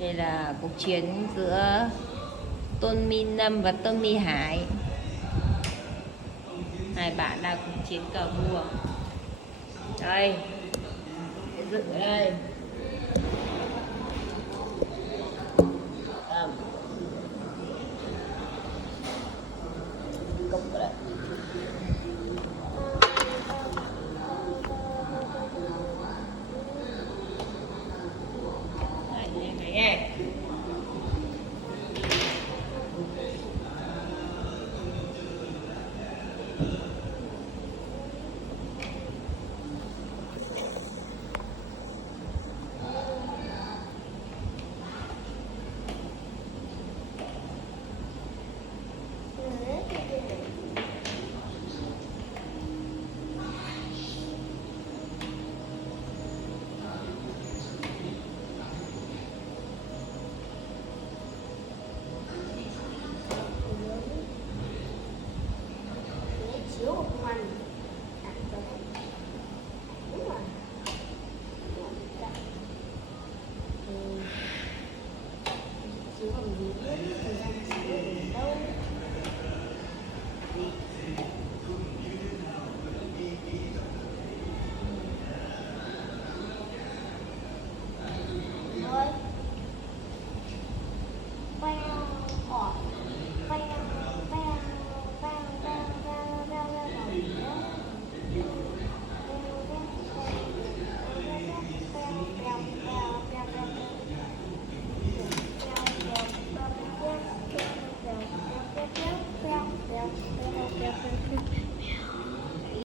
Đây là cuộc chiến giữa Tôn Mi Nâm và Tôn Mi Hải. Hai bạn đang cuộc chiến cờ vua. Đây, dựng ở đây. Cốc vào đây. Đây, nghe.